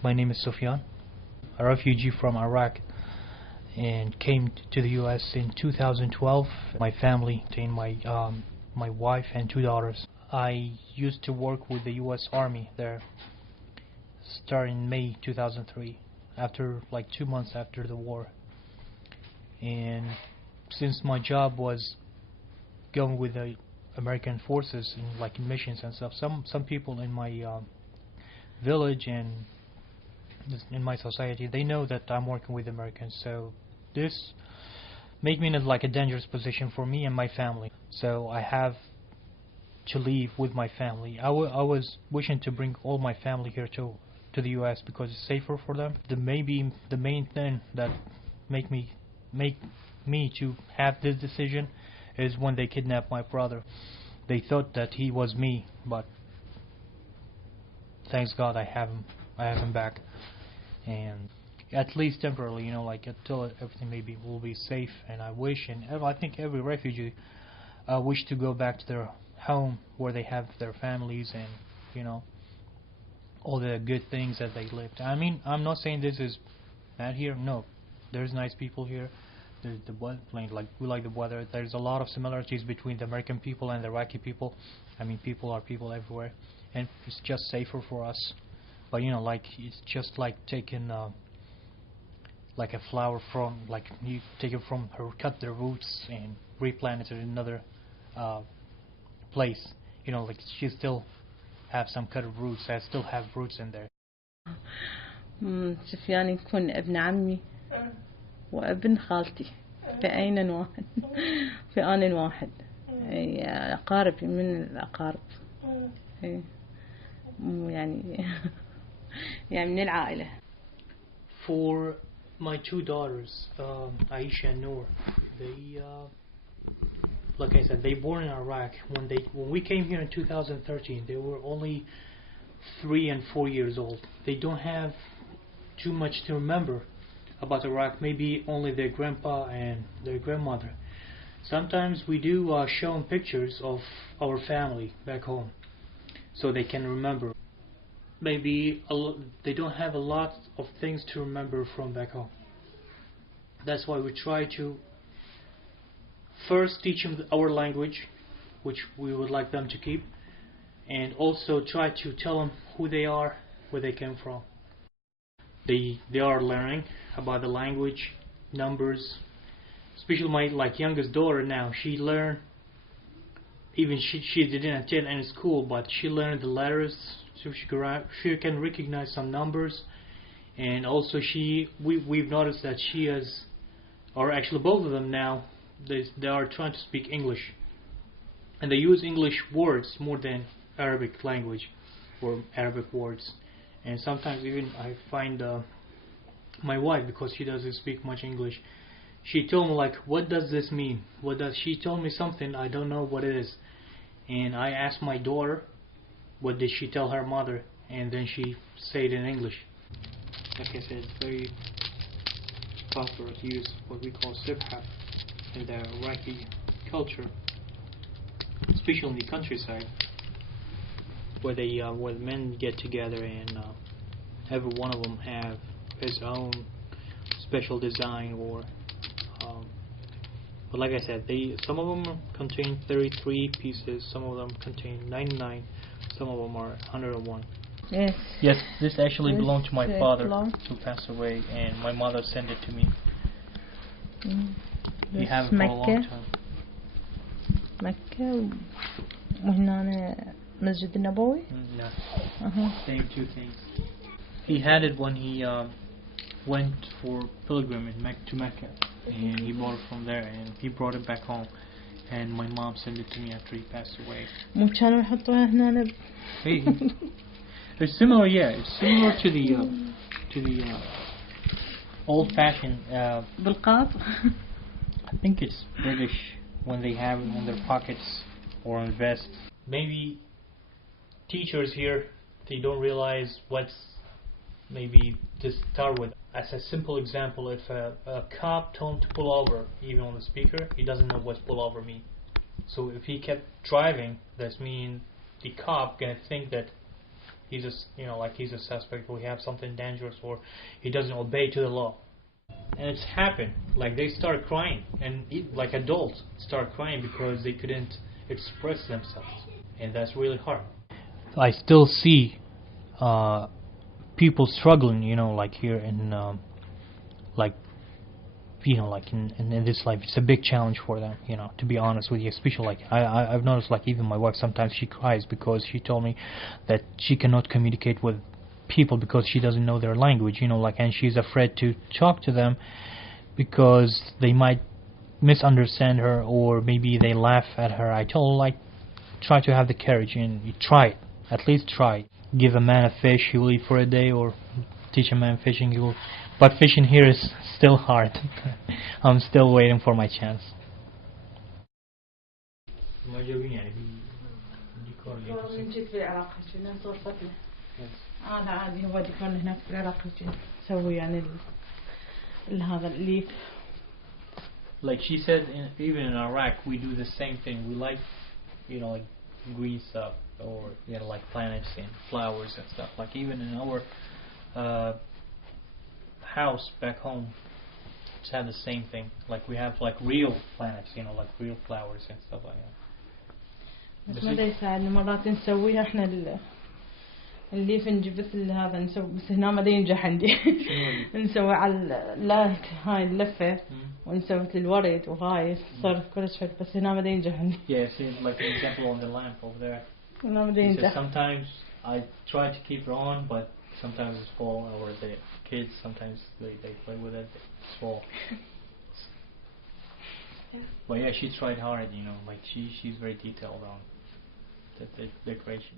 My name is Sufyan, a refugee from Iraq, and came to the U.S. in 2012. My family, and my wife and 2 daughters. I used to work with the U.S. Army there, starting May 2003, after like 2 months after the war. And since my job was going with the American forces in like missions and stuff, some people in my village and in my society, they know that I'm working with Americans, so this made me in like a dangerous position for me and my family. So I have to leave with my family. I was wishing to bring all my family here to the U.S. because it's safer for them. The main thing that make me to have this decision is when they kidnapped my brother. They thought that he was me, but thanks God I have him back, and at least temporarily, like until everything maybe will be safe. And I wish, and I think every refugee wish to go back to their home where they have their families and all the good things that they lived. I mean, I'm not saying this is bad here. No, there's nice people here. The weather, we like the weather. There's a lot of similarities between the American people and the Iraqi people. I mean, people are people everywhere, and it's just safer for us. But it's just like taking like a flower from, like you take it from her, cut the roots and replant it in another place. Like she still have some cut of roots. I still have roots in there. سفيان يكون ابن عمي وابن خالتي في آن واحد في آن واحد. أقارب من الأقارب، يعني من العائلة. For my 2 daughters, Aisha and Noor, they like I said, they born in Iraq. When we came here in 2013, they were only 3 and 4 years old. They don't have too much to remember about Iraq. Maybe only their grandpa and their grandmother. Sometimes we do show them pictures of our family back home, so they can remember. Maybe they don't have a lot of things to remember from back home. That's why we try to first teach them our language, which we would like them to keep, and also try to tell them who they are, where they came from. They are learning about the language, numbers. Especially my youngest daughter now, she learned, even she didn't attend any school, but she learned the letters, so she can recognize some numbers. And also we've noticed that she has, or actually both of them now, they are trying to speak English, and they use English words more than Arabic language or Arabic words. And sometimes even I find my wife, because she doesn't speak much English, she told me what does this mean? She told me something, I don't know what it is. And I asked my daughter, what did she tell her mother? And then she said it in English. Like I said, it's very popular to use what we call sibha in the Iraqi culture, especially in the countryside, where men get together and every one of them have his own special design, or but like I said, some of them contain 33 pieces, some of them contain 99, some of them are 101. Yes, this actually belonged to my father, who passed away, and my mother sent it to me. We have it for a long time. مكة وهنا مسجد النبوي. No. Same 2 things. He had it when he went for pilgrimage to Mecca, and he bought it from there, and he brought it back home, and my mom sent it to me after he passed away. مو كانوا يحطوها هنا. It's similar, yeah. It's similar to the old-fashioned. بالقاط. I think it's British when they have it in their pockets or in vests. Maybe teachers here, they don't realize what's maybe to start with. As a simple example, if a cop told him to pull over, even on the speaker, he doesn't know what pull over means. So if he kept driving, that means the cop gonna think that he's a he's a suspect, or we have something dangerous, or he doesn't obey to the law. And it's happened. Like they start crying, and like adults start crying because they couldn't express themselves, and that's really hard. I still see people struggling, like here in like like in this life. It's a big challenge for them, to be honest with you. Especially like I've noticed, like even my wife, sometimes she cries because she told me that she cannot communicate with people because she doesn't know their language, and she's afraid to talk to them because they might misunderstand her, or maybe they laugh at her. I told her, like, try to have the courage and you try it. At least try. Give a man a fish, he will eat for a day, or teach a man fishing, he will. But fishing here is still hard. I'm still waiting for my chance. لا عادي هو ديكور هناك في العراق نسوي يعني هذا الليف. Like she said, even in Iraq we do the same thing. We like, like green stuff, or like plants and flowers and stuff. Like even in our house back home, it's had the same thing. Like we have like real plants, like real flowers and stuff like that. بس ما يساعدنا مرات نسويها احنا الليف نجيب بس هذا نسوي، بس هنا ما ينجح عندي. نسوي على هاي اللفة ونسوي الورد وهاي صار كل شيء، بس هنا ما ينجح عندي. Yeah, see, like an example on the lamp over there. هنا ما ينجح. Sometimes I try to keep it on, but sometimes it's fall, or the kids sometimes they play with it, it's fall. But yeah, she tried hard, like she's very detailed on the decoration.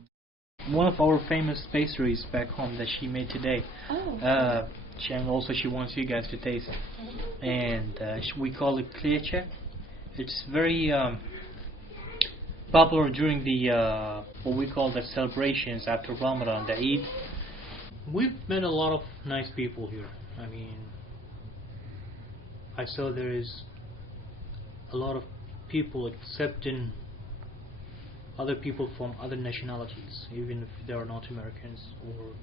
One of our famous pastries back home that she made today. Oh. And also she wants you guys to taste it. And we call it kleche. It's very popular during the what we call the celebrations after Ramadan, the Eid. We've met a lot of nice people here. I mean, I saw there is a lot of people accepting other people from other nationalities, even if they are not Americans, or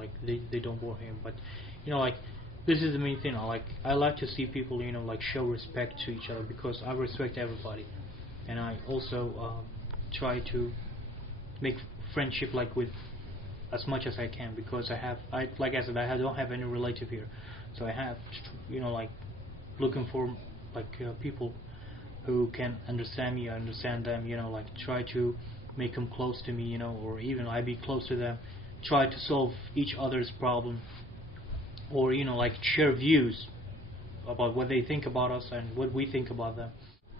like they don't work here. But like this is the main thing. I like to see people like show respect to each other, because I respect everybody, and I also try to make friendship like with as much as I can, because like I said, I don't have any relative here, so I have like looking for like people who can understand me, I understand them, like try to make them close to me, or even I be close to them, try to solve each other's problem, or like share views about what they think about us and what we think about them.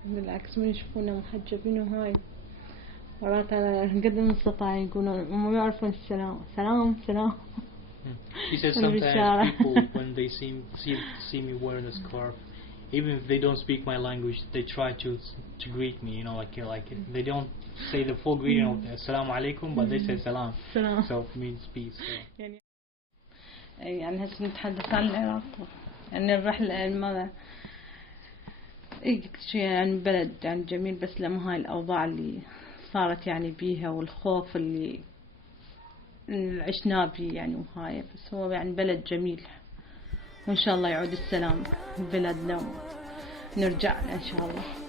بالعكس من يشوفونا محجبين وهاي مرات أنا قد المستطاع يقولون ما يعرفون السلام سلام سلام. He says sometimes people when they see me wearing a scarf, even if they don't speak my language, they try to greet me, like they don't say the full greeting of Assalamu alaikum, but they say salam. So it means peace. يعني هسه نتحدث عن العراق، يعني الرحلة ماذا يعني بلد يعني جميل، بس لما هاي الأوضاع اللي صارت يعني بيها والخوف اللي عشنا بيه يعني، وهاي بس هو يعني بلد جميل، وإن شاء الله يعود السلام بلدنا ونرجع إن شاء الله.